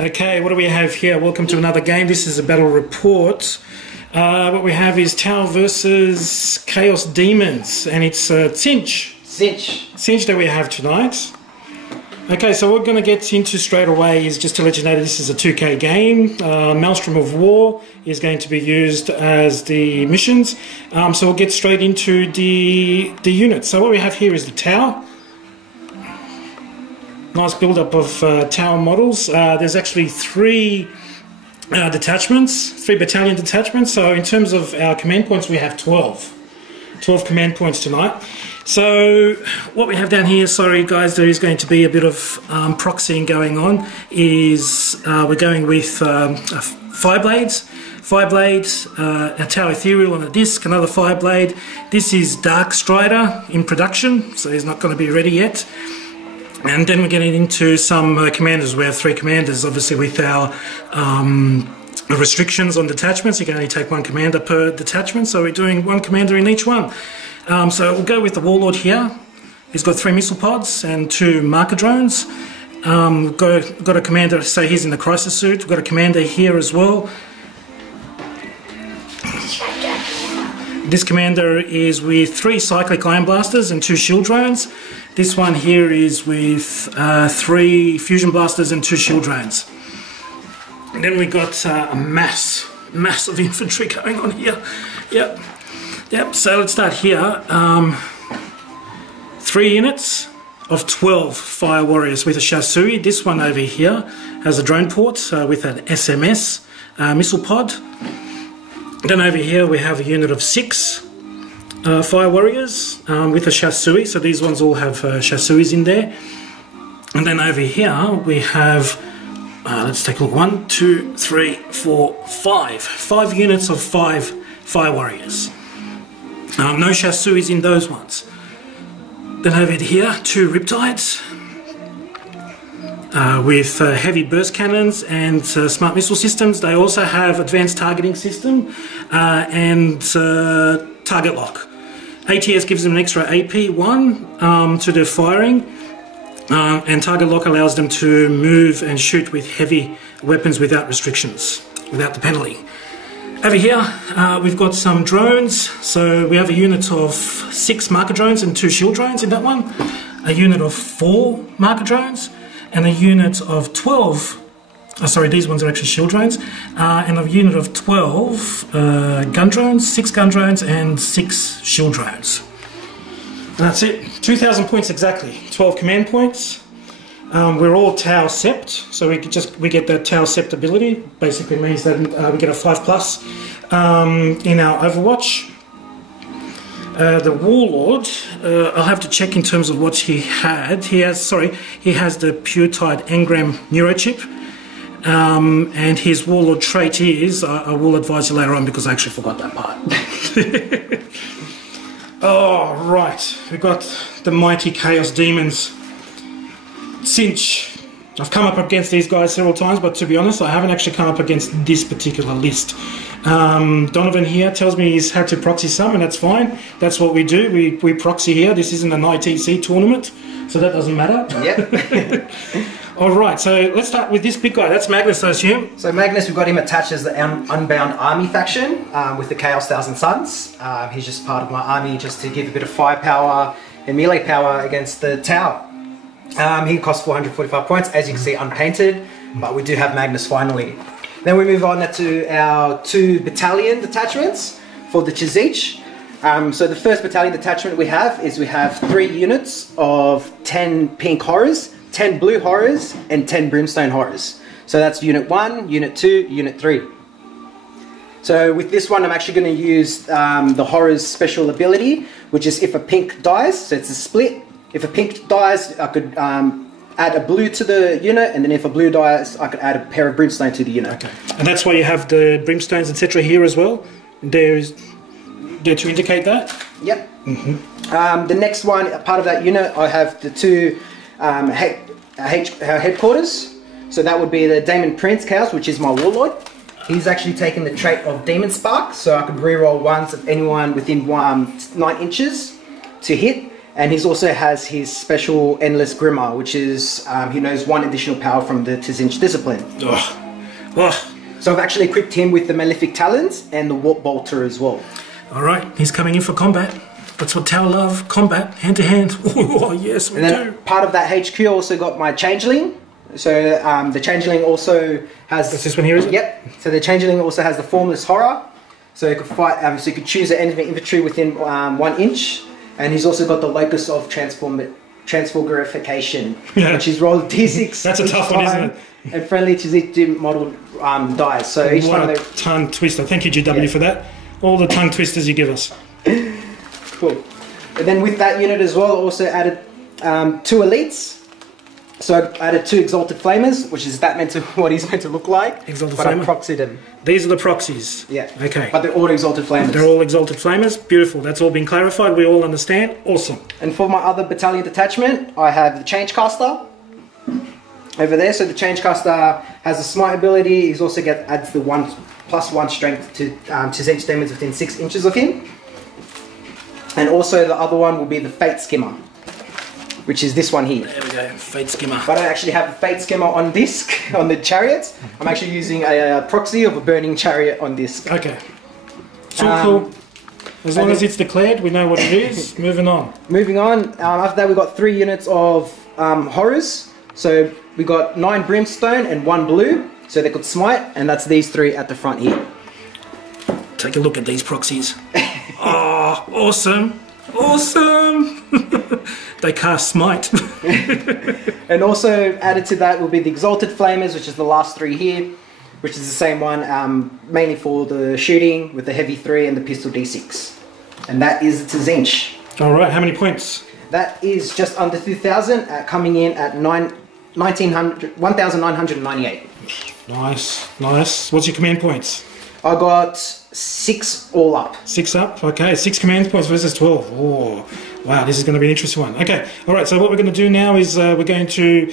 Okay, what do we have here? Welcome to another game. This is a battle report. What we have is T'au versus Chaos Daemons, and it's Tzeentch. Tzeentch that we have tonight. Okay, so what we're going to get into straight away is just to let you know that this is a 2K game. Maelstrom of War is going to be used as the missions. So we'll get straight into the units. So what we have here is the T'au. Nice build-up of T'au models. There's actually three detachments, 3 battalion detachments. So in terms of our command points, we have 12 command points tonight. So what we have down here, sorry guys, there is going to be a bit of proxying going on, is we're going with Fireblades, a T'au Ethereal on a disc, another Fireblade. This is Dark Strider in production, so he's not going to be ready yet. And then we're getting into some commanders. We have 3 commanders, obviously with our restrictions on detachments. You can only take 1 commander per detachment, so we're doing 1 commander in each one. So we'll go with the Warlord here. He's got 3 missile pods and 2 marker drones. Got a commander, so he's in the crisis suit. We've got a commander here as well. This commander is with 3 cyclic iron blasters and 2 shield drones. This one here is with 3 fusion blasters and 2 shield drones. And then we got a mass of infantry going on here. Yep. So let's start here. 3 units of 12 fire warriors with a Shasui. This one over here has a drone port with an SMS missile pod. Then over here we have a unit of 6 fire warriors with a Shasui. So these ones all have Shasuis in there. And then over here we have, let's take a look, 1, 2, 3, 4, 5 units of 5 fire warriors. No Shasuis in those ones. Then over here, 2 Riptides with heavy burst cannons and smart missile systems. They also have advanced targeting system and target lock. ATS gives them an extra AP1 to their firing, and target lock allows them to move and shoot with heavy weapons without restrictions, without the penalty. Over here we've got some drones. So we have a unit of 6 marker drones and 2 shield drones in that one, a unit of 4 marker drones, and a unit of 12, sorry, these ones are actually shield drones, and a unit of 12 gun drones, 6 gun drones and 6 shield drones. And that's it, 2,000 points exactly, 12 command points. We're all T'au Sept, so we get that T'au Sept ability. Basically means that we get a 5+ in our Overwatch. The Warlord, I'll have to check in terms of what he had. He has the Pure-Tide Engram Neurochip, and his Warlord trait is, I will advise you later on because I actually forgot that part. Oh, right, we've got the mighty Chaos Daemons. Tzeentch. I've come up against these guys several times, but to be honest, I haven't actually come up against this particular list. Donovan here tells me he's had to proxy some, and that's fine. That's what we do. We proxy here. This isn't an ITC tournament, so that doesn't matter. Yep. All right, so let's start with this big guy. That's Magnus, I assume. So Magnus, we've got him attached as the Unbound Army faction with the Chaos Thousand Suns. He's just part of my army just to give a bit of firepower and melee power against the T'au. He costs 445 points, as you can see, unpainted, but we do have Magnus finally. Then we move on to our 2 battalion detachments for the Tzeentch. So the first battalion detachment we have 3 units of 10 pink horrors, 10 blue horrors, and 10 brimstone horrors. So that's Unit 1, Unit 2, Unit 3. So with this one, I'm actually going to use the horrors special ability, which is if a pink dies, so it's a split. If a pink dies, I could add a blue to the unit, and then if a blue dies, I could add a pair of brimstone to the unit. Okay. And that's why you have the brimstones, etc. here as well? There to indicate that? Yep. Mm-hmm. The next one, part of that unit, I have the 2 headquarters. So that would be the Daemon Prince Chaos, which is my Warlord. He's actually taken the trait of Demon Spark, so I could reroll ones of anyone within 9 inches to hit. And he also has his special Endless Grimmer, which is, he knows 1 additional power from the Tzeentch discipline. So I've actually equipped him with the Malefic Talons and the Warp Bolter as well. Alright, he's coming in for combat. That's what T'au love, combat, hand to hand. Oh yes, we do. Part of that HQ also got my Changeling. So the Changeling also has... That's this one here, is it? Yep. So the Changeling also has the Formless Horror. So you could fight, so you could choose an enemy infantry within 1 inch. And he's also got the Locus of Transfigurification, which is roll D6. That's a tough one, isn't it? And friendly to Tzeentch model dies. So each what time a tongue twister. Thank you, GW, for that. All the tongue twisters you give us. Cool. And then with that unit as well, I also added 2 elites. So I added 2 Exalted Flamers, which is what he's meant to look like. Exalted but Flamer? I proxied him. These are the proxies? Yeah. Okay. But they're all Exalted Flamers. They're all Exalted Flamers. Beautiful. That's all been clarified. We all understand. Awesome. And for my other battalion detachment, I have the Changecaster over there. So the Changecaster has a Smite ability. He's also adds the +1 strength to Tzeentch Daemons within 6 inches of him. And also the other one will be the Fate Skimmer, which is this one here. There we go, Fate Skimmer. But I don't actually have the Fate Skimmer on disc, on the chariots. I'm actually using a proxy of a burning chariot on disc. Okay. It's all cool. As long as it's declared, we know what it is. Moving on. Moving on, after that we've got 3 units of horrors. So we got 9 brimstone and 1 blue. So they could smite, and that's these 3 at the front here. Take a look at these proxies. Oh, awesome. Awesome. They cast smite. And also added to that will be the Exalted Flamers, which is the last 3 here, which is the same one, mainly for the shooting with the heavy 3 and the pistol D6. And that is Tzeentch. Alright, how many points? That is just under 2,000, coming in at 1,998. Nice, nice. What's your command points? I got 6 all up. 6 up, okay. 6 command points versus 12. Oh, wow, this is going to be an interesting one. Okay, alright, so what we're going to do now is we're going to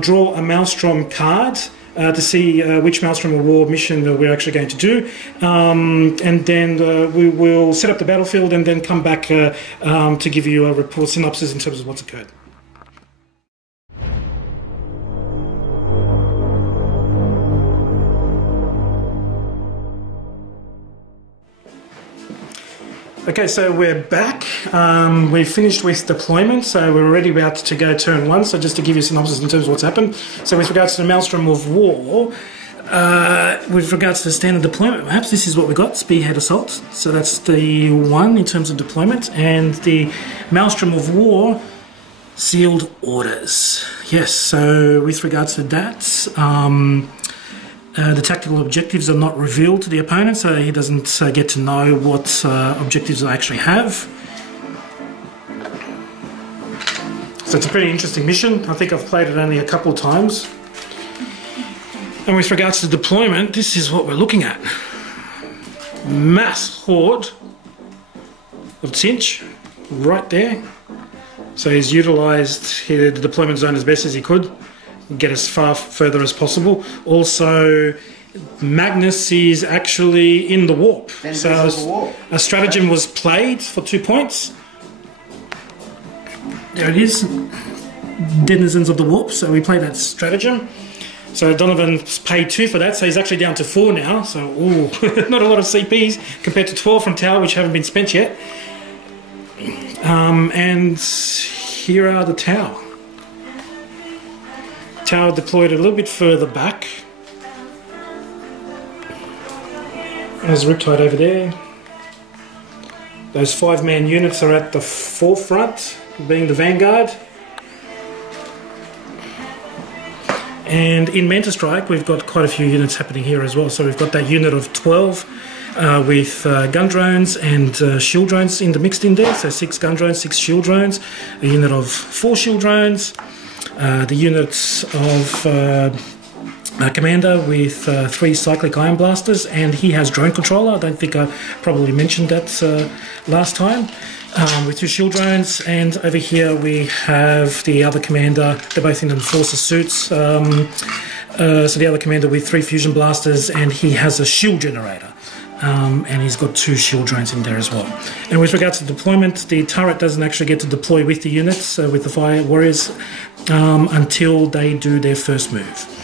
draw a Maelstrom card to see which Maelstrom of War mission we're actually going to do. And then we will set up the battlefield and then come back to give you a report synopsis in terms of what's occurred. Okay, so we're back. We've finished with deployment, so we're already about to go turn 1. So just to give you a synopsis in terms of what's happened. So with regards to the Maelstrom of War, with regards to the standard deployment maps, this is what we got, Spearhead Assault. So that's the 1 in terms of deployment. And the Maelstrom of War, Sealed Orders. Yes, so with regards to that, the tactical objectives are not revealed to the opponent, so he doesn't get to know what objectives they actually have. So it's a pretty interesting mission. I think I've played it only a couple of times. And with regards to deployment, this is what we're looking at. Mass horde of Tzeentch right there. So he's utilised the deployment zone as best as he could. Get as far further as possible. Also, Magnus is actually in the warp. So a stratagem was played for 2 points. There it is. Denizens of the warp. So we played that stratagem. So Donovan's paid 2 for that. So he's actually down to 4 now. So ooh, not a lot of CPs compared to 12 from T'au, which haven't been spent yet. And here are the T'au. T'au deployed a little bit further back. There's Riptide over there. Those 5-man units are at the forefront, being the vanguard. And in Manta Strike, we've got quite a few units happening here as well. So we've got that unit of 12 with gun drones and shield drones mixed in there. So 6 gun drones, 6 shield drones, a unit of 4 shield drones. The units of Commander with 3 cyclic iron blasters, and he has drone controller. I don't think I probably mentioned that last time. With 2 shield drones, and over here we have the other commander. They're both in enforcer suits. So the other commander with 3 fusion blasters, and he has a shield generator. and he's got 2 shield drones in there as well. And with regards to deployment, the turret doesn't actually get to deploy with the units, with the fire warriors, until they do their first move.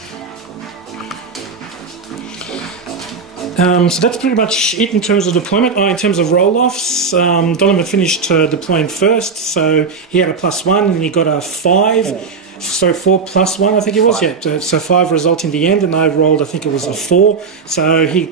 So that's pretty much it in terms of deployment. In terms of roll-offs, Donovan finished deploying first, so he had a +1 and he got a 5. So 4 + 1, I think it was. 5. Yeah. So 5 result in the end, and I rolled, I think it was a 4. So he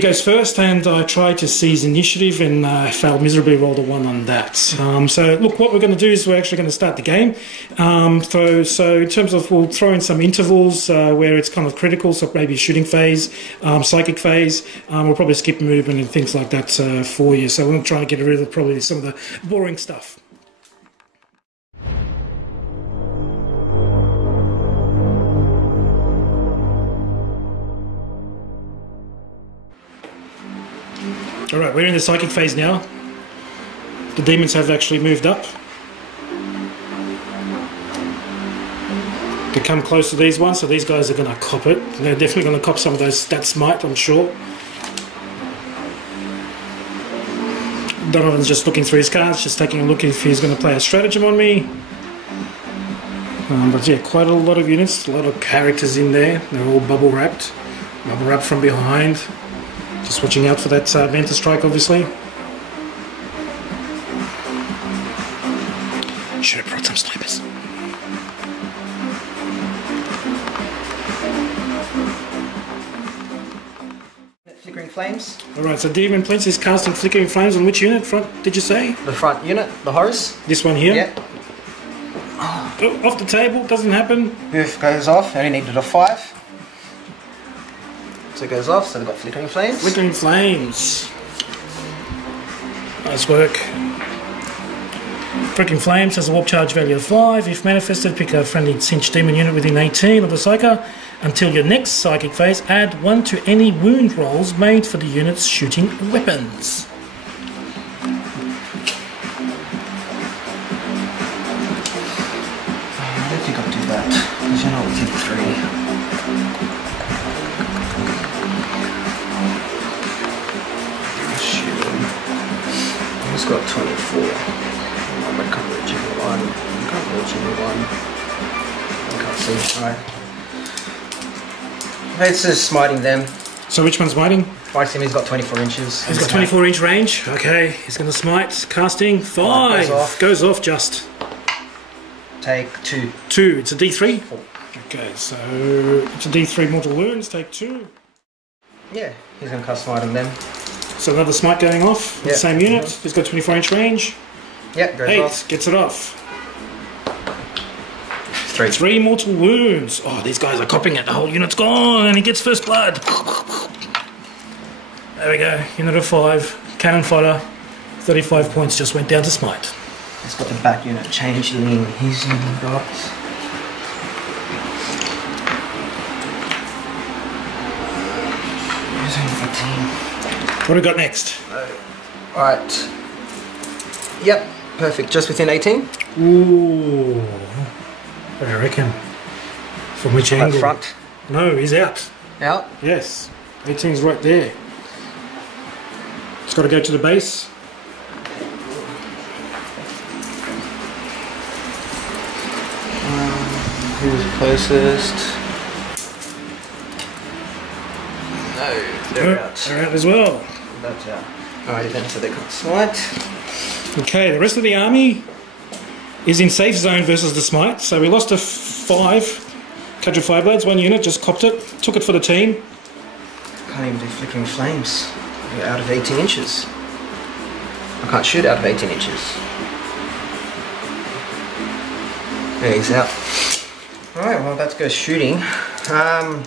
goes first, and I tried to seize initiative and failed miserably. Rolled a 1 on that. So look, what we're going to do is we're actually going to start the game. So in terms of, we'll throw in some intervals where it's kind of critical. So maybe shooting phase, psychic phase. We'll probably skip movement and things like that for you. So we'll try and get rid of probably some of the boring stuff. Alright, we're in the psychic phase now. The demons have actually moved up. They come close to these ones, so these guys are going to cop it. They're definitely going to cop some of those stat smite, I'm sure. Donovan's just looking through his cards, just taking a look if he's going to play a stratagem on me. But yeah, quite a lot of units, a lot of characters in there. They're all bubble wrapped from behind. Just watching out for that Vanta Strike, obviously. Should have brought some snipers. Flickering flames. Alright, so Demon Prince is casting Flickering Flames on which unit? Front, did you say? The front unit, the Horus. This one here? Yeah. Oh, off the table, doesn't happen. Boof goes off, only needed a 5. So it goes off, so they've got Flickering Flames. Flickering Flames. Nice work. Flickering Flames has a warp charge value of 5. If manifested, pick a friendly Tzeentch demon unit within 18 of the Psyker. Until your next psychic phase, add 1 to any wound rolls made for the unit's shooting weapons. I don't think I'll do that, because you're not within 3. He's got 24. I can't reach anyone. I can't see. Alright. It's just smiting them. So which one's smiting? Fighting, he's got 24 inches. He's got 24 inch range. Okay, he's going to smite. Casting 5. Goes off just. Take 2. 2. It's a D3? 4. Okay, so it's a D3 mortal wounds. Take 2. Yeah, he's going to cast smite on them. So another smite going off. Yep. The same unit. He's got 24 inch range. Yep, goes 8. off. Gets it off. 3. 3 mortal wounds. Oh, these guys are copping it. The whole unit's gone, and he gets first blood. There we go. Unit of 5. Cannon fodder. 35 points just went down to smite. He's got the back unit changeling. He's got. He's only 18. What do we got next? Alright. Yep, perfect. Just within 18. Ooh. What do you reckon? From which angle? Up front. No, he's out. Out? Yes. 18's right there. It's got to go to the base. Who's closest? No, they're out. They're out as well. That's out. Alrighty then, so they can't smite. Okay, the rest of the army is in safe zone versus the smite. So we lost a 5. Cadre Fireblades, 1 unit, just copped it. Took it for the team. Can't even do Flickering Flames. You're out of 18 inches. I can't shoot out of 18 inches. Yeah, he's out. Alright, well, let's go shooting. Did I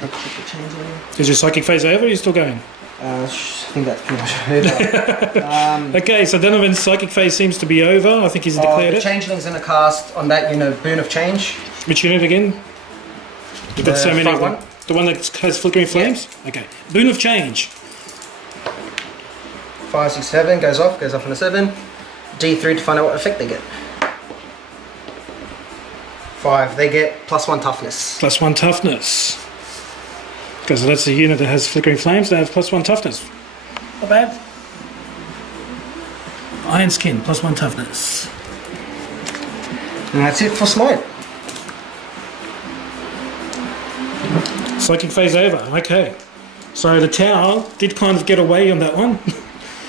click the chains on? Is your psychic phase over or are you still going? I think that's pretty much over. Okay, so Donovan's psychic phase seems to be over. I think he's declared the it. changeling's going to cast on that unit, Boon of Change. Which unit again? You've got so many of them. The one that has Flickering Flames? Yeah. Okay. Boon of Change. 5, 6, 7, goes off on a 7. D3 to find out what effect they get. 5, they get +1 toughness. +1 toughness. Okay, so that's the unit that has flickering flames. They have +1 toughness. Not bad. Iron skin, +1 toughness. And that's it for Smite. Psychic phase over. Okay. So the T'au did kind of get away on that one.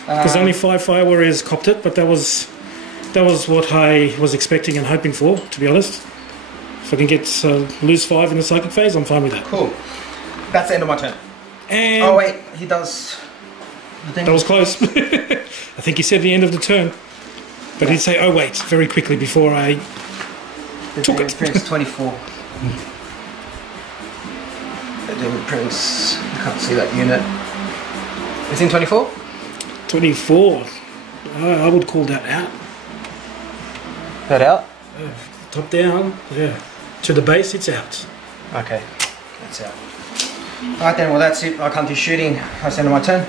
Because only 5 Fire Warriors copped it, but that was what I was expecting and hoping for, to be honest. If I can get lose 5 in the Psychic phase, I'm fine with that. Cool. That's the end of my turn. And oh wait, he does... That was close. I think he said the end of the turn. But he'd say, oh wait, very quickly before I took it. Prince 24. Demon Prince, I can't see that unit. Is he in 24? 24. I would call that out. That out? Top down, yeah. To the base, it's out. Okay, that's out. Alright then, well that's it. I can't do shooting. That's the end of my turn.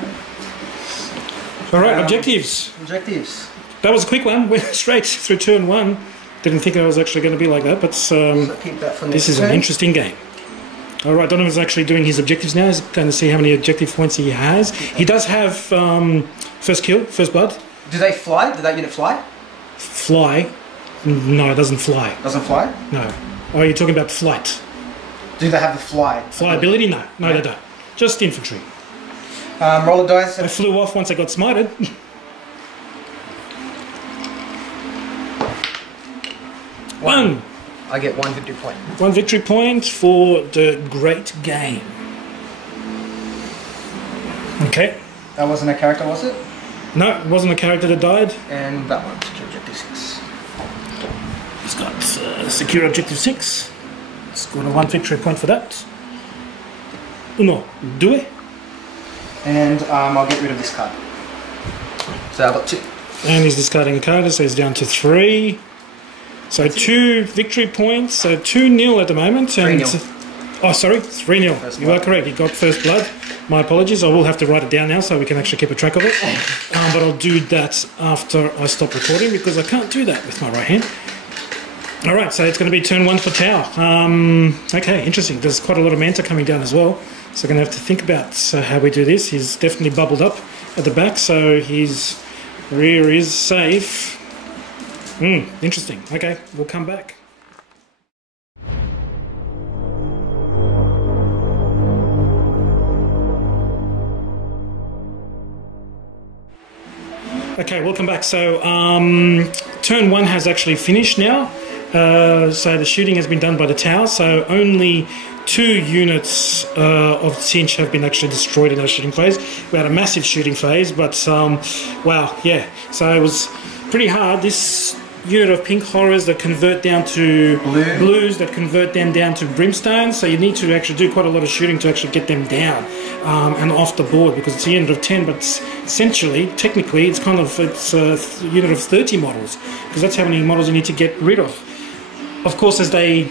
Alright, objectives. Objectives. That was a quick one. Went straight through turn 1. Didn't think I was actually going to be like that, but so keep that for this is an interesting game. Alright, Donovan's actually doing his objectives now. He's going to see how many objective points he has. He does have first kill, first blood. Do they fly? Did that unit fly? Fly? No, it doesn't fly. Doesn't fly? No. Oh, you're talking about flight. Do they have the fly? Fly ability? No. No, they don't. Just infantry. Roll a dice. They flew off once they got smited. One. I get 1 victory point. 1 victory point for the great game. Okay. That wasn't a character, was it? No, it wasn't a character that died. And that one, secure objective 6. He's got secure objective 6. Scored a 1 victory point for that. Uno, due. And I'll get rid of this card. So I've got 2. And he's discarding a card, so he's down to 3. So 2 victory points, so 2-0 at the moment. 3-0. Oh, sorry, 3-0. You are correct, you got first blood. My apologies, I will have to write it down now so we can actually keep a track of it. But I'll do that after I stop recording because I can't do that with my right hand. Alright, so it's going to be turn 1 for T'au. Okay, interesting. There's quite a lot of Manta coming down as well. So I'm going to have to think about how we do this. He's definitely bubbled up at the back, so his rear is safe. Interesting. Okay, we'll come back. Okay, welcome back. So turn 1 has actually finished now. So the shooting has been done by the T'au, so only 2 units of Tzeentch have been actually destroyed in that shooting phase. We had a massive shooting phase, but wow, yeah. So it was pretty hard. This unit of pink horrors that convert down to blues, that convert them down to brimstone, so you need to actually do quite a lot of shooting to actually get them down and off the board, because it's a unit of 10, but essentially, technically, it's a unit of 30 models, because that's how many models you need to get rid of. Of course, as they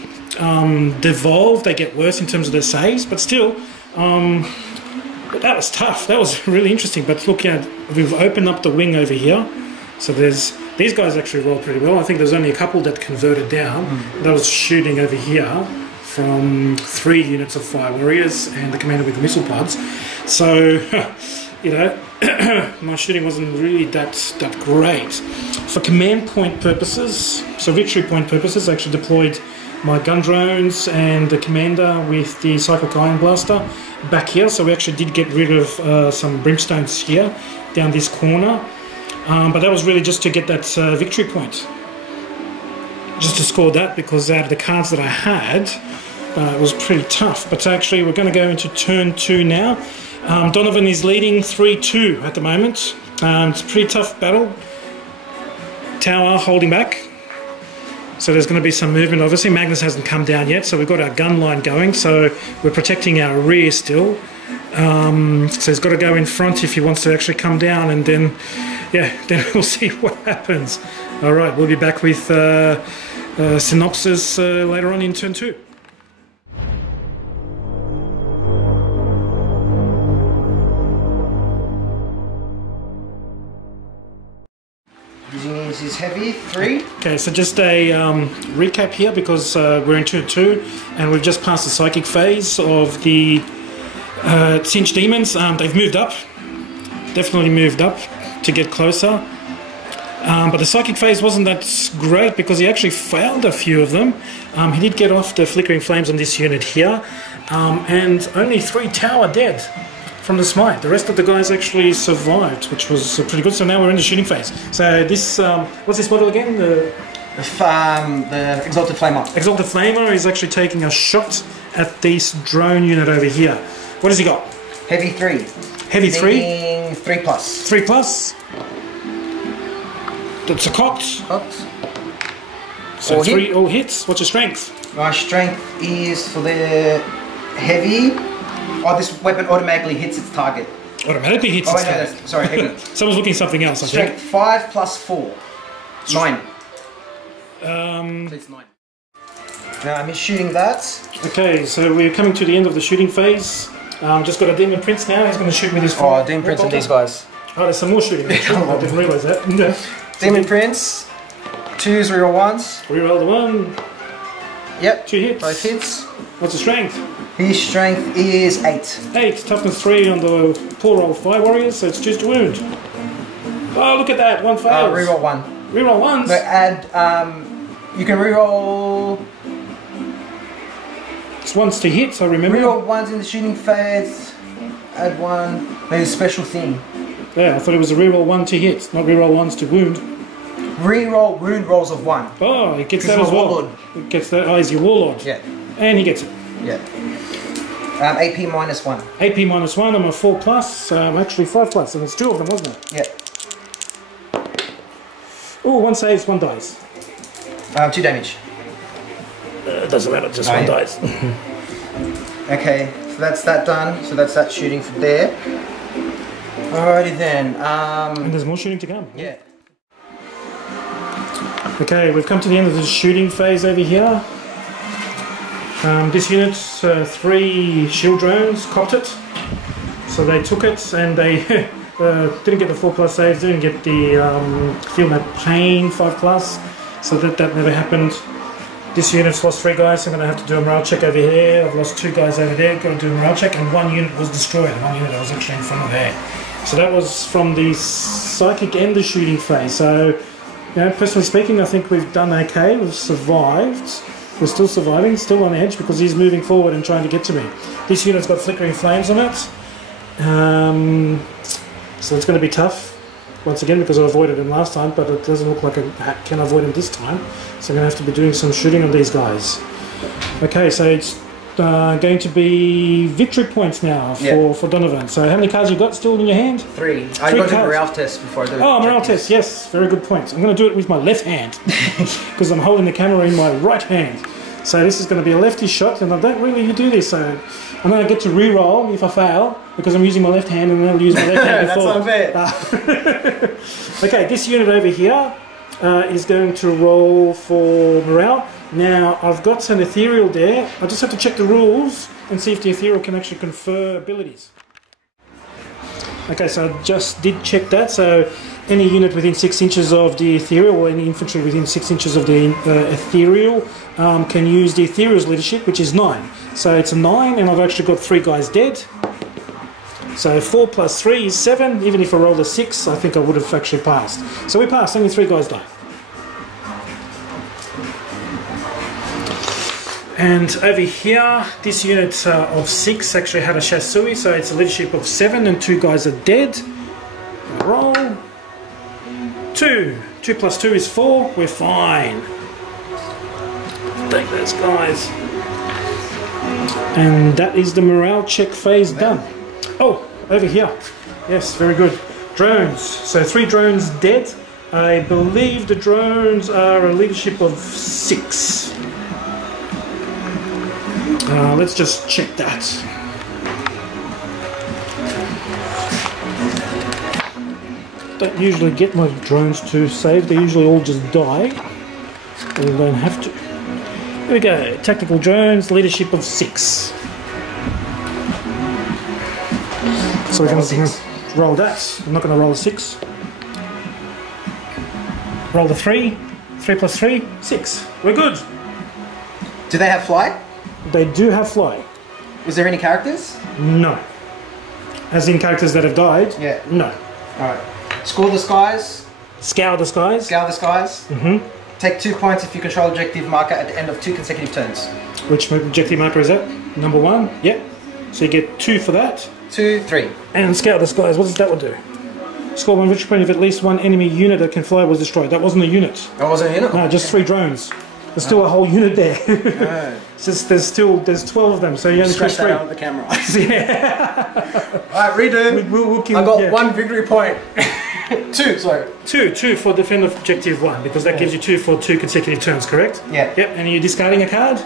devolve, they get worse in terms of their saves, but still, but that was tough. That was really interesting. But look, we've opened up the wing over here, so these guys actually rolled pretty well. I think there's only a couple that converted down. That was shooting over here from 3 units of Fire Warriors and the commander with the missile pods. So, you know, my shooting wasn't really that great. For command point purposes, so victory point purposes, I actually deployed my gun drones and the commander with the Cyclic Iron Blaster back here. So we actually did get rid of some brimstones here, down this corner. But that was really just to get that victory point. Just to score that, because out of the cards that I had, it was pretty tough. But actually we're going to go into turn 2 now. Donovan is leading 3-2 at the moment. It's a pretty tough battle. T'au are holding back. So there's going to be some movement. Obviously Magnus hasn't come down yet, so we've got our gun line going. So we're protecting our rear still. So he's got to go in front if he wants to actually come down, and then, yeah, then we'll see what happens. All right, we'll be back with synopsis later on in turn 2. Is heavy 3. Okay, so just a recap here, because we're in turn 2 and we've just passed the psychic phase of the Tzeentch Demons, they've moved up. Definitely moved up to get closer. But the psychic phase wasn't that great because he actually failed a few of them. He did get off the flickering flames on this unit here. And only 3 T'au are dead from the smite. The rest of the guys actually survived, which was pretty good. So now we're in the shooting phase. So this, what's this model again? The Exalted Flamer. Exalted Flamer is actually taking a shot at this drone unit over here. What has he got? Heavy 3. Heavy 3? 3+. 3+. That's a cocked. Cocked. So All 3 hit. all hits. What's your strength? My strength is for the heavy. Oh, this weapon automatically hits its target. Automatically hits Oh, its wait, no, target. sorry, heavy. Someone's looking at something else, I Strength 5 plus 4. 9. think. It's 9. Now I'm shooting that. Okay, so we're coming to the end of the shooting phase. Just got a Demon Prince now. He's going to shoot with his Oh, Demon Prince and these guys. Oh, there's some more shooting. I didn't realise that. Demon Prince. 2s, reroll 1s. Reroll the 1. Yep. 2 hits. Both hits. What's the strength? His strength is 8. 8. Toughness 3 on the poor old Fire Warriors, so it's just a wound. Oh, look at that. 1 fails. Reroll 1. Reroll 1s. But add, you can reroll. It's once to hit, I remember. Reroll 1s in the shooting phase. Add 1. There's a special thing. Yeah, I thought it was a reroll 1 to hit, not reroll 1s to wound. Reroll wound rolls of 1. Oh, he gets that He's as my well. warlord. He gets that. Oh, he's your warlord. Yeah. And he gets it. Yeah. AP minus 1. AP minus 1, I'm a 4+, actually 5+, and it's 2 of them, wasn't it? Yeah. Oh, 1 saves, 1 dies. 2 damage. It doesn't matter, just 1 yeah. dies. Okay, so that's that done. So that's that shooting from there. Alrighty then. And there's more shooting to come. Yeah. Okay, we've come to the end of the shooting phase over here. This unit, 3 shield drones copped it. So they took it and they didn't get the 4+ saves, didn't get the feel that pain 5+. So that never happened. This unit's lost 3 guys, so I'm going to have to do a morale check over here. I've lost 2 guys over there, got to do a morale check, and 1 unit was destroyed. 1 unit that was actually in front of there. So that was from the psychic and the shooting phase. So, you know, personally speaking, I think we've done okay. We've survived. We're still surviving, still on edge because he's moving forward and trying to get to me. This unit's got flickering flames on it. So it's going to be tough. Once again, because I avoided him last time, but it doesn't look like I can avoid him this time. So I'm going to have to be doing some shooting on these guys. Okay, so it's going to be victory points now for Donovan. So how many cards you got still in your hand? 3. I got to do a morale test before I do it. Oh, morale test, yes. Very good point. I'm going to do it with my left hand because I'm holding the camera in my right hand. So this is going to be a lefty shot, and I don't really do this. So I'm going to get to re-roll if I fail because I'm using my left hand, and then I'll use my left hand before. That's unfair. Okay, this unit over here is going to roll for morale. Now, I've got an ethereal there. I just have to check the rules and see if the ethereal can actually confer abilities. Okay, so I just did check that. So any unit within 6 inches of the ethereal, or any infantry within 6 inches of the ethereal, can use the ethereal's leadership, which is 9. So it's a 9, and I've actually got 3 guys dead. So 4 plus 3 is 7. Even if I rolled a 6, I think I would have actually passed. So we passed, only 3 guys died. And over here, this unit of 6 actually had a Chassui, so it's a leadership of 7 and 2 guys are dead. Roll. 2. 2 plus 2 is 4. We're fine. Take those guys. And that is the morale check phase done. Oh, over here. Yes, very good. Drones. So 3 drones dead. I believe the drones are a leadership of 6. Let's just check that. Don't usually get my drones to save. They usually all just die. And you don't have to. Here we go. Tactical drones, leadership of 6. So we're going to roll that. I'm not going to roll a 6. Roll the 3. 3 plus 3, 6. We're good. Do they have fly? They do have fly. Was there any characters? No. As in characters that have died? Yeah. No. Alright. Score the skies. Scour the skies. Scour the skies. Mm-hmm. Take 2 points if you control objective marker at the end of 2 consecutive turns. Which objective marker is that? Number 1? Yep. So you get 2 for that. 2, 3. And Scour the skies, what does that one do? Score 1 victory point if at least one enemy unit that can fly was destroyed. That wasn't a unit. That wasn't a unit? No, just 3 drones. There's still a whole unit there. Oh. It's just, there's 12 of them, so you only Scratch scratch 3. that out of the camera. Yeah. Alright, redo. We'll keep, I got 1 victory point. 2, sorry. 2 for defend objective 1, because that gives you 2 for 2 consecutive turns, correct? Yeah. Yep, and are you discarding a card?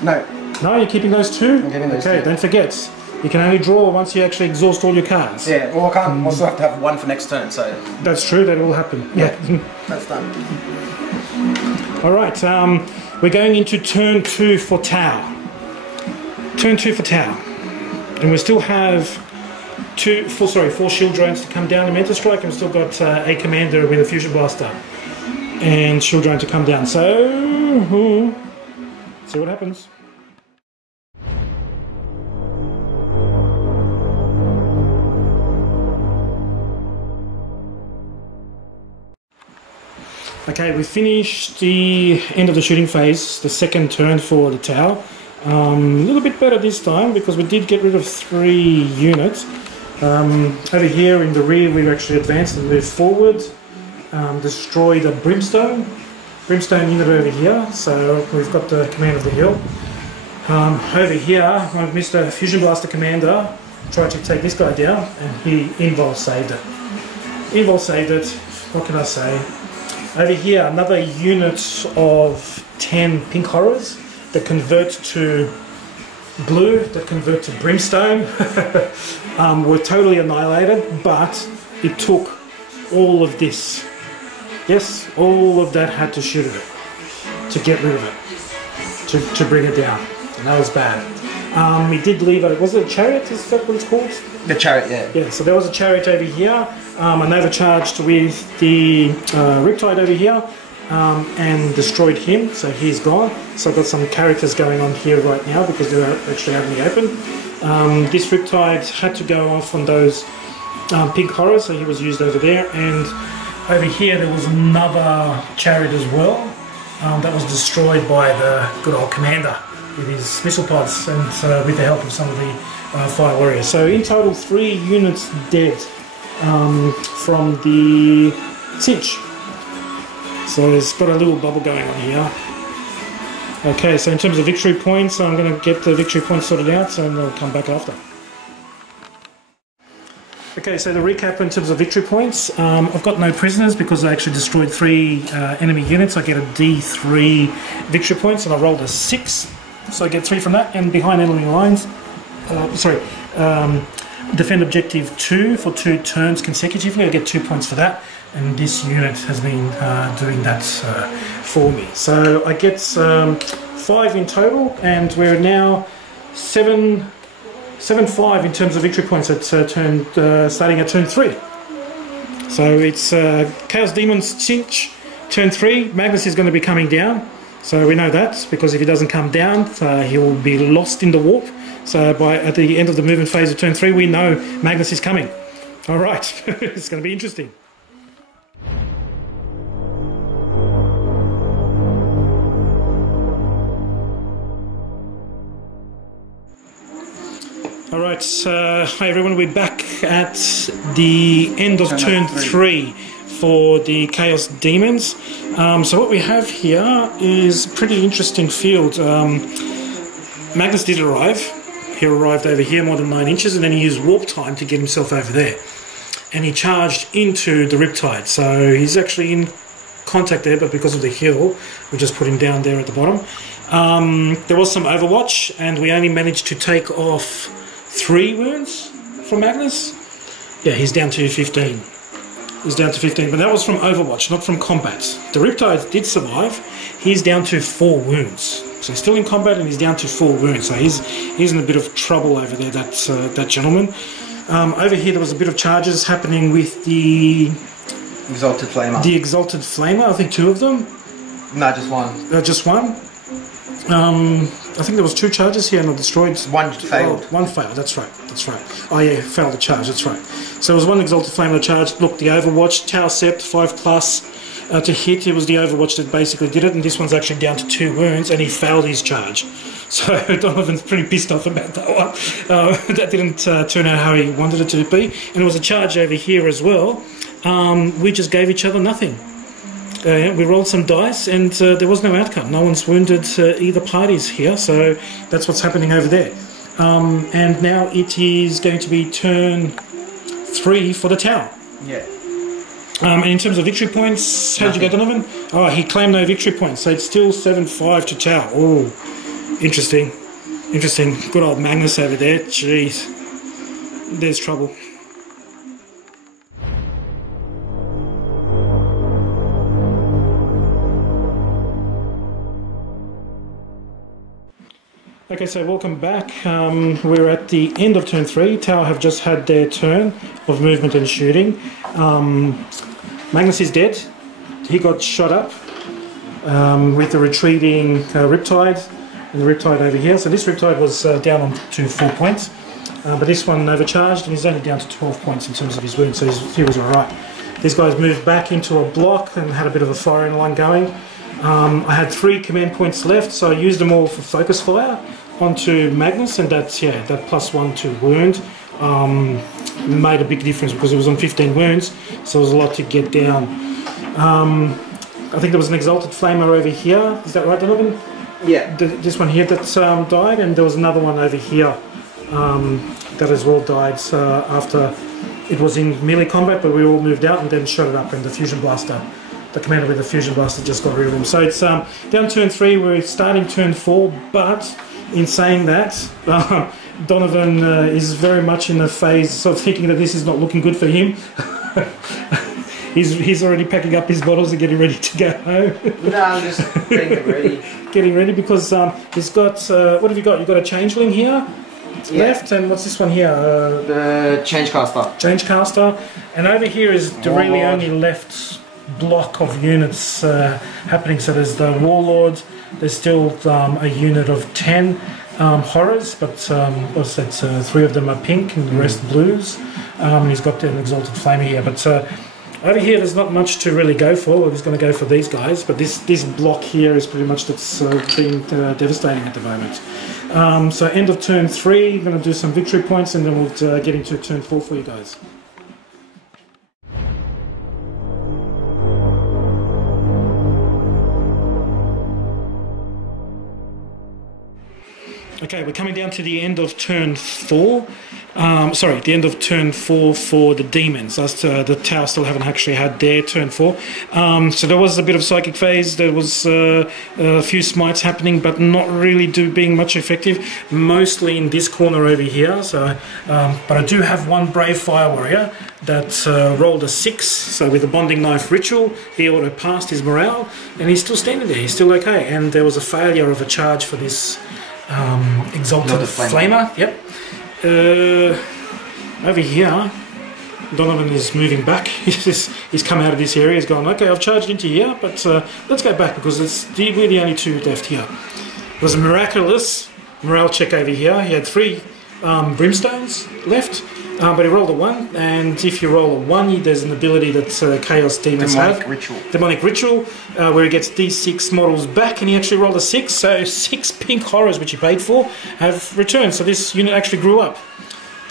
No. No, you're keeping those 2? I'm giving those 2. Okay, don't forget. You can only draw once you actually exhaust all your cards. Yeah, well I can't. Also have to have 1 for next turn, so... That's true, that will happen. Yeah. That's done. Alright, we're going into turn 2 for T'au. Turn 2 for T'au. And we still have 4 shield drones to come down in Mental Strike, and we've still got a commander with a fusion blaster and shield drone to come down. So, see what happens. Okay, we finished the end of the shooting phase, the second turn for the T'au. A little bit better this time because we did get rid of 3 units. Over here in the rear we actually advanced and moved forward, destroyed a Brimstone unit over here, so we've got the command of the hill. Over here, Mr. Fusion Blaster Commander tried to take this guy down and he invul saved it. Invul saved it, what can I say? Over here, another unit of 10 pink horrors that convert to blue, that convert to brimstone, were totally annihilated, but it took all of this. Yes, all of that had to shoot at it, to get rid of it, to bring it down, and that was bad. He did leave was it a chariot, is that what it's called? The chariot, yeah. Yeah, so there was a chariot over here, and overcharged with the Riptide over here, and destroyed him, so he's gone. So I've got some characters going on here right now because they're actually out in the open. This Riptide had to go off on those pink horrors, so he was used over there, and over here there was another chariot as well that was destroyed by the good old commander with his missile pods and with the help of some of the fire warriors. So in total 3 units dead from the Tzeentch. So it's got a little bubble going on here. Okay, so in terms of victory points, I'm going to get the victory points sorted out and they'll come back after. Okay, so the recap in terms of victory points, I've got no prisoners because I actually destroyed 3 enemy units. I get a D3 victory points and I rolled a 6, so I get 3 from that. And behind enemy lines, defend objective 2 for 2 turns consecutively, I get 2 points for that. And this unit has been doing that for me. So I get 5 in total, and we're now 7-5 in terms of victory points at starting at turn 3. So it's Chaos Daemons Tzeentch, turn 3. Magnus is going to be coming down, so we know that, because if he doesn't come down, he will be lost in the warp. So at the end of the movement phase of turn 3, we know Magnus is coming. All right, it's going to be interesting. Alright, hi everyone, we're back at the end of turn 3 for the Chaos Daemons. So what we have here is a pretty interesting field. Magnus did arrive. He arrived over here more than 9 inches, and then he used warp time to get himself over there. And he charged into the Riptide, so he's actually in contact there, but because of the hill, we just put him down there at the bottom. There was some overwatch, and we only managed to take off 3 wounds from Magnus. Yeah, he's down to 15. He's down to 15, but that was from Overwatch, not from combat. The Riptide did survive. He's down to 4 wounds. So he's still in combat and he's down to 4 wounds. So he's in a bit of trouble over there, that gentleman. Over here there was a bit of charges happening with the Exalted Flamer. The Exalted Flamer, I think 2 of them. No, just 1. Just 1? I think there was 2 charges here and I destroyed... One failed. Oh, one failed, that's right. Oh yeah, failed the charge, that's right. So it was 1 Exalted Flame that charged. Look, the Overwatch, T'au Sept, 5+ to hit. It was the Overwatch that basically did it, and this one's actually down to 2 wounds, and he failed his charge. So Donovan's pretty pissed off about that one. That didn't turn out how he wanted it to be. And it was a charge over here as well. We just gave each other nothing. We rolled some dice and there was no outcome. No one's wounded either parties here, so that's what's happening over there. And now it is going to be turn 3 for the T'au. Yeah. And in terms of victory points, how did you go, Donovan? Oh, he claimed no victory points, so it's still 7-5 to T'au. Oh, interesting. Interesting. Good old Magnus over there. Jeez. There's trouble. Okay, so welcome back. We're at the end of turn 3. T'au have just had their turn of movement and shooting. Magnus is dead. He got shot up with the retreating Riptide, and the Riptide over here. So this Riptide was down to 4 points, but this one overcharged and he's only down to 12 points in terms of his wound, so he was alright. These guys moved back into a block and had a bit of a firing line going. I had 3 command points left, so I used them all for focus fire onto Magnus, and that's, yeah, that +1 to wound made a big difference because it was on 15 wounds, so there was a lot to get down. I think there was an Exalted Flamer over here, is that right, Donovan? Yeah. This one here that died, and there was another one over here that as well died after it was in melee combat, but we all moved out and then shot it up, and the Fusion Blaster, the commander with the Fusion Blaster, just got rid of him. So it's down turn 3, we're starting turn 4, but in saying that, Donovan is very much in the phase of thinking that this is not looking good for him. He's already packing up his bottles and getting ready to go home. No, I'm just getting ready. Getting ready because he's got, what have you got? You've got a Changeling here, left, and what's this one here? The Changecaster. Changecaster. And over here is the really only left block of units happening. So there's the Warlord, there's still a unit of 10 horrors, but what's that, 3 of them are pink and the rest blues. He's got an Exalted Flamer here, but over here there's not much to really go for. He's going to go for these guys, but this block here is pretty much that's being devastating at the moment. So end of turn 3, going to do some victory points and then we'll get into turn 4 for you guys. Okay, we're coming down to the end of turn 4. Sorry, the end of turn 4 for the Demons. The T'au still haven't actually had their turn 4. So there was a bit of psychic phase. There was a few smites happening, but not really being much effective. Mostly in this corner over here. So, but I do have one Brave Fire Warrior that rolled a 6. So with the Bonding Knife Ritual, he auto passed his morale, and he's still standing there. He's still okay. And there was a failure of a charge for this Exalted Flamer. Yep. Over here, Donovan is moving back. He's come out of this area. He's gone, okay, I've charged into here, but let's go back because we're the only 2 left here. It was a miraculous morale check over here. He had 3 brimstones left, but he rolled a 1, and if you roll a 1, there's an ability that Chaos Demons have. Demonic Ritual, where he gets D6 models back, and he actually rolled a 6, so 6 pink horrors, which he paid for, have returned. So this unit actually grew up.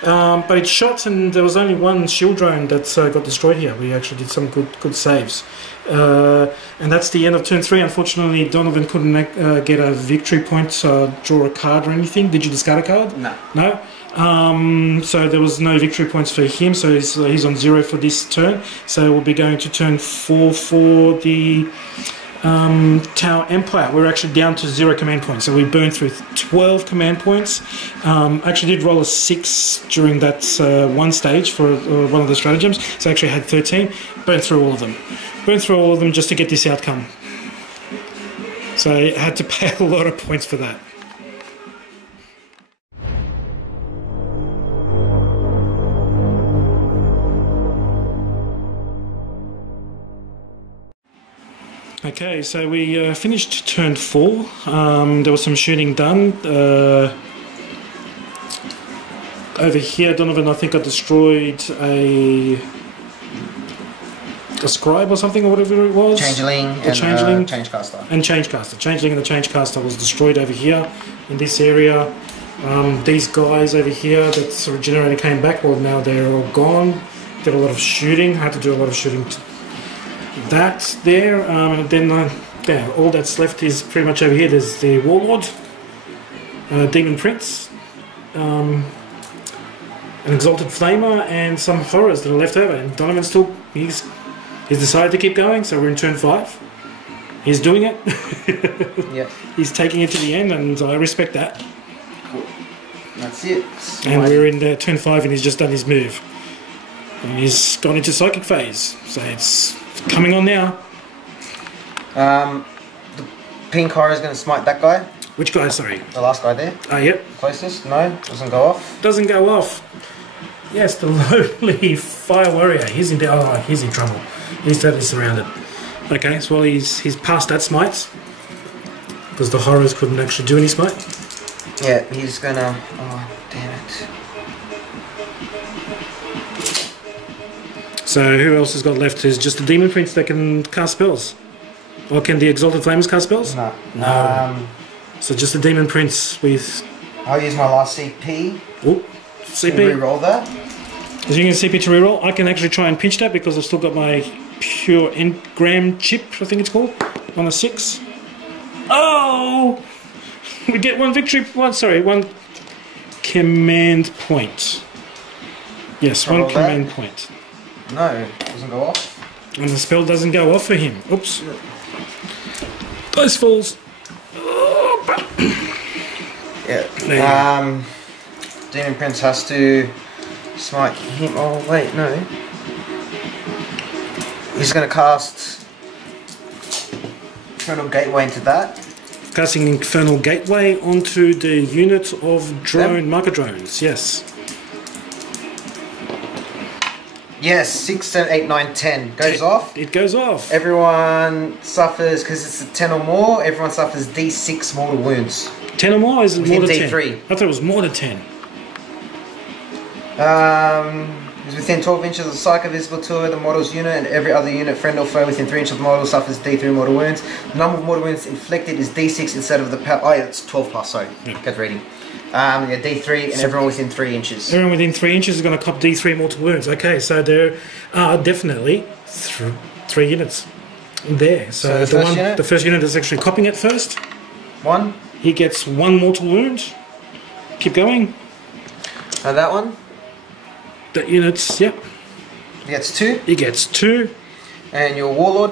But it shot, and there was only 1 shield drone that got destroyed here. We actually did some good saves. And that's the end of turn 3. Unfortunately, Donovan couldn't get a victory point, draw a card or anything. Did you discard a card? No. No? So there was no victory points for him, so he's on 0 for this turn. So we'll be going to turn 4 for the T'au Empire. We're actually down to 0 command points, so we burned through 12 command points. Actually did roll a 6 during that one stage for one of the stratagems, so I actually had 13. Burned through all of them. Burned through all of them just to get this outcome. So I had to pay a lot of points for that. Okay, so we finished turn 4. There was some shooting done. Over here, Donovan, I think I destroyed a scribe or something, or whatever it was. Changeling and Changecaster. And Changecaster. Changeling and the Changecaster was destroyed over here in this area. These guys over here that regenerated came back. Well, now they're all gone. Did a lot of shooting. Had to do a lot of shooting. That's there. And then yeah, all that's left is pretty much over here. There's the Warlord, Demon Prince, an Exalted Flamer, and some horrors that are left over. And Donovan's still he's decided to keep going. So we're in turn 5. He's doing it. Yeah. He's taking it to the end, and I respect that. Cool. That's it. And we're in turn 5, and he's just done his move. And he's gone into Psychic phase, so it's coming on now. The pink horror is going to smite that guy. Which guy, sorry? The last guy there. Yep. Closest? No, doesn't go off. Doesn't go off. Yes, the lowly Fire Warrior. He's in trouble. He's totally surrounded. Okay, so well, he's past that smite. Because the horrors couldn't actually do any smite. Yeah, he's gonna... Oh, damn it. So who else has got left? Is just the Demon Prince that can cast spells? Or can the Exalted Flamers cast spells? No. So just the Demon Prince with... I'll use my last CP. Oh, CP. Reroll that. Is you using CP to reroll? I can actually try and pinch that because I've still got my pure engram chip, I think it's called, on a 6. Oh! We get one command point. Yes, one command point. No, doesn't go off. And the spell doesn't go off for him. Oops. Dice falls. Yeah. Demon Prince has to smite him. Oh wait, no. He's going to cast Infernal Gateway into that. Casting Infernal Gateway onto the unit of drone marker drones. Yes. Yes, 6, 7, 8, 9, 10 goes off. It goes off. Everyone suffers, because it's a 10 or more, everyone suffers D6 mortal wounds. 10 or more? Is it more than D3. 10? I thought it was more than 10. Is within 12 inches of the psychic visible to the model's unit, and every other unit, friend or foe, within 3 inches of the model suffers D3 mortal wounds. The number of mortal wounds inflicted is D6 instead of the power. Oh yeah, it's 12 plus, sorry. Kept reading. Yeah, D3, and so everyone within 3 inches. Everyone within 3 inches is going to cop D3 mortal wounds. Okay, so there are definitely 3 units there. So the first unit is actually copping it first. 1. He gets 1 mortal wound. Keep going. That one? That unit's, yep. He gets 2. He gets 2. And your Warlord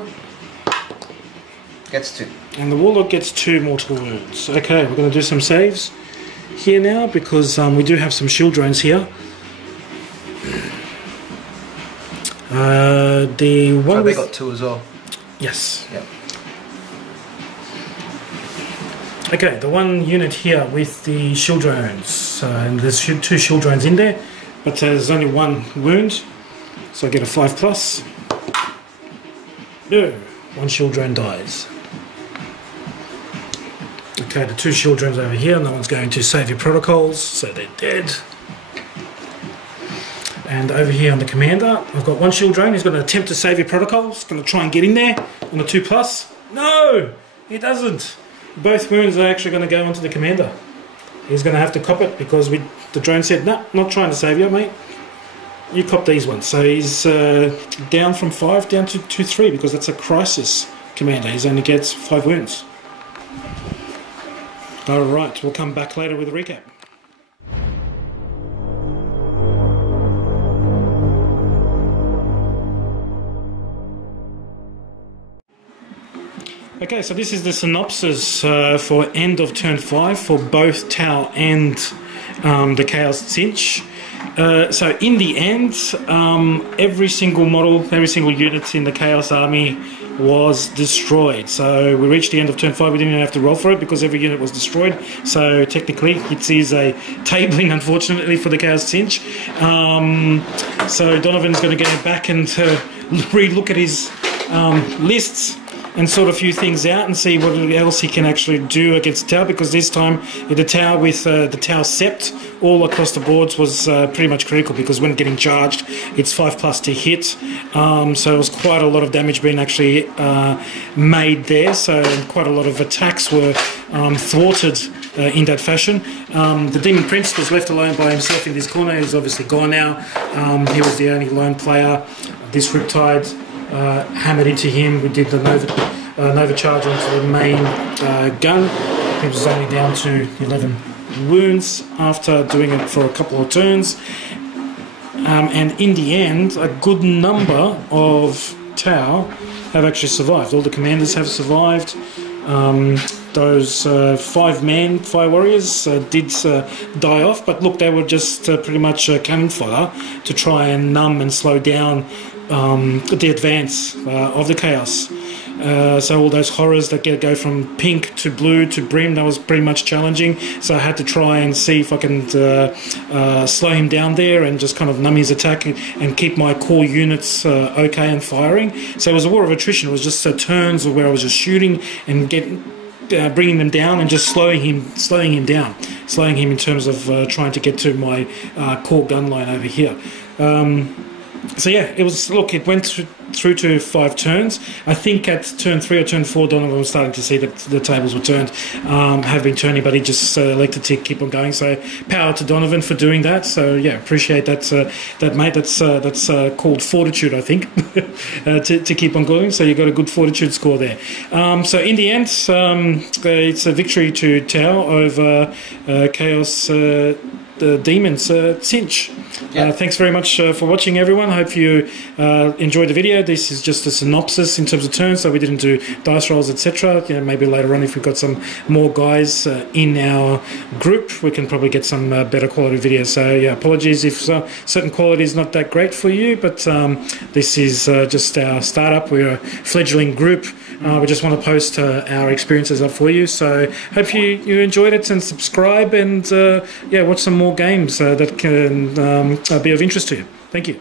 gets 2. And the Warlord gets 2 mortal wounds. Okay, we're going to do some saves here now because we do have some shield drones here. The one they got 2 as well. Yes. Yep. Okay, the one unit here with the shield drones, and there's 2 shield drones in there, but there's only 1 wound, so I get a 5+. No, 1 shield drone dies. Okay, the 2 shield drones over here, no one's going to save your protocols, so they're dead. And over here on the commander, I've got 1 shield drone, he's going to attempt to save your protocols, going to try and get in there on the 2+. No, he doesn't. Both wounds are actually going to go onto the commander. He's going to have to cop it because the drone said, no, not trying to save you, mate. You cop these ones. So he's down from 5 down to 3 because that's a crisis commander. He only gets 5 wounds. Alright, we'll come back later with a recap. Okay, so this is the synopsis for end of turn 5 for both T'au and the Chaos Tzeentch. So in the end, every single model, every single unit in the Chaos Army was destroyed. So we reached the end of turn 5, we didn't even have to roll for it because every unit was destroyed. So technically it is a tabling, unfortunately, for the Chaos Tzeentch. So Donovan's going to go back and re-look at his lists and sort a few things out and see what else he can actually do against the T'au, because this time the T'au with the T'au Sept all across the boards was pretty much critical, because when getting charged it's 5+ to hit, so it was quite a lot of damage being actually made there, so quite a lot of attacks were thwarted in that fashion. The Demon Prince was left alone by himself in this corner. He's obviously gone now. He was the only lone player. This Riptide hammered into him. We did the Nova charge onto the main gun. He was only down to 11 wounds after doing it for a couple of turns. And in the end, a good number of T'au have actually survived. All the commanders have survived. Those 5-man fire warriors did die off, but look, they were just pretty much cannon fire to try and numb and slow down the advance of the Chaos. So all those horrors that go from pink to blue to brim, that was pretty much challenging. So I had to try and see if I can slow him down there and just kind of numb his attack and keep my core units okay and firing. So it was a war of attrition. It was just turns where I was just shooting and bringing them down and just slowing him down, slowing him in terms of trying to get to my core gun line over here. So yeah, it was. Look, it went through to 5 turns. I think at turn 3 or turn 4, Donovan was starting to see that the tables were turned, have been turning, but he just elected to keep on going. So power to Donovan for doing that. So yeah, appreciate that, that mate. That's called fortitude, I think, to keep on going. So you got a good fortitude score there. So in the end, it's a victory to T'au over Chaos Daemons, Tzeentch. Yeah. Thanks very much for watching, everyone. Hope you enjoyed the video. This is just a synopsis in terms of turns, so we didn't do dice rolls, etc. You know, maybe later on, if we've got some more guys in our group, we can probably get some better quality videos. So yeah, apologies if certain quality is not that great for you, but this is just our startup. We're a fledgling group. We just want to post our experiences up for you. So hope you enjoyed it, and subscribe, and yeah, watch some more games that can be of interest to you. Thank you.